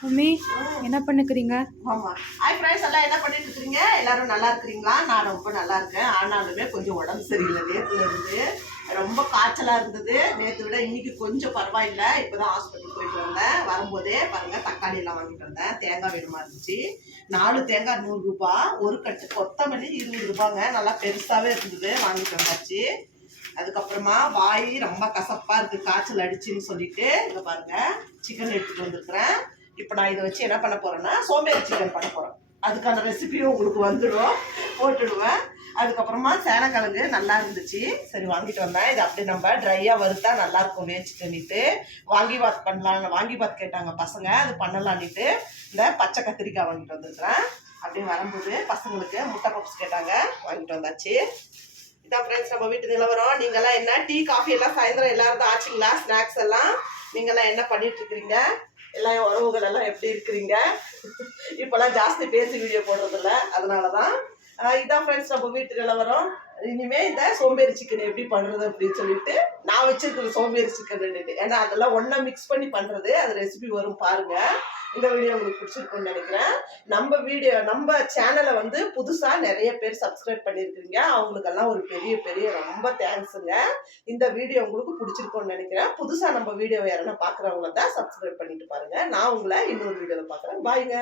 Mummy என்ன பண்ணுக்கிறீங்க? ஆமா. Hi friends, எல்லாம் என்ன பண்ணிட்டு இருக்கீங்க? எல்லாரும் நல்லா இருக்கிறீங்களா? நான் ரொம்ப நல்லா இருக்கேன். ஆனாலுமே கொஞ்சம் உடம்பு சரியில்லை. நேத்துல இருந்து ரொம்ப காய்ச்சலா இருந்தது. நேற்று விட இன்னைக்கு கொஞ்சம் பரவாயில்ல. இப்போதான் ஹாஸ்பிட்டல் போயிட்டு வந்தேன். வரும்போதே பாருங்க, தக்காளி எல்லாம் வாங்கிட்டு வந்தேன். தேங்காய் வேணுமா இருந்துச்சு. 4 தேங்காய் 100 ரூபாய். ஒரு கட்டு கொத்தமல்லி 20 ரூபாங்க. நல்லா பெருசாவே இருந்தது, வாங்கிட்டு வந்தாச்சு. அதுக்கப்புறமா வாய் ரொம்ப கசப்பா இருக்கு, காய்ச்சல் அடிச்சுன்னு சொல்லிட்டு இங்க பாருங்க சிக்கன் எடுத்துட்டு வந்திருக்கிறேன். இப்போ நான் இதை வச்சு என்ன பண்ண போறேன்னா சோம்பேறி சிக்கன் பண்ண போறேன். அதுக்கான ரெசிபியும் உங்களுக்கு வந்துடும், போட்டுடுவேன். அதுக்கப்புறமா சேனக்கிழங்கு நல்லா இருந்துச்சு, சரி வாங்கிட்டு வந்தேன். இது அப்படி நம்ம ட்ரையா வறுத்தா நல்லா இருக்கும் வேச்சுட்டு வாங்கி பாத் பண்ணலாம். வாங்கி பாத் கேட்டாங்க பசங்க, அது பண்ணலான்னுட்டு இந்த பச்சை கத்திரிக்காய் வாங்கிட்டு வந்துருக்குறேன். அப்படியே வரும்போது பசங்களுக்கு முட்டை பப்ஸ் கேட்டாங்க, வாங்கிட்டு வந்தாச்சு. இதான் ஃப்ரெண்ட்ஸ் நம்ம வீட்டு நிலவரம். நீங்கள்லாம் என்ன டீ காஃபி எல்லாம் சாயந்தரம் எல்லாரும் தான் ஆச்சுங்களா? ஸ்நாக்ஸ் எல்லாம் நீங்கள்லாம் என்ன பண்ணிட்டு இருக்கிறீங்க? எல்லாம் உறவுகள் எல்லாம் எப்படி இருக்கிறீங்க? இப்போல்லாம் ஜாஸ்தி பேசி வீடியோ போடுறதில்ல, அதனால தான். இதான் ஃப்ரெண்ட்ஸ் நம்ம வீட்டு நிலவரம். இனிமே இந்த சோம்பேறி சிக்கன் எப்படி பண்றது அப்படின்னு சொல்லிட்டு நான் வச்சிருக்கிற சோம்பேறி சிக்கன், ஏன்னா அதெல்லாம் ஒன்னா மிக்ஸ் பண்ணி பண்றது. அது ரெசிபி வரும் பாருங்க. இந்த வீடியோ உங்களுக்கு பிடிச்சிருக்கும்னு நினைக்கிறேன். நம்ம சேனலை வந்து புதுசா நிறைய பேர் சப்ஸ்கிரைப் பண்ணியிருக்கிறீங்க. அவங்களுக்கெல்லாம் ஒரு பெரிய பெரிய ரொம்ப தேங்க்ஸுங்க. இந்த வீடியோ உங்களுக்கு பிடிச்சிருக்கும்னு நினைக்கிறேன். புதுசா நம்ம வீடியோ யாரா பாக்குறவங்கள தான் சப்ஸ்கிரைப் பண்ணிட்டு பாருங்க. நான் உங்களை இன்னொரு வீடியோல பாக்குறேன். பாய்ங்க.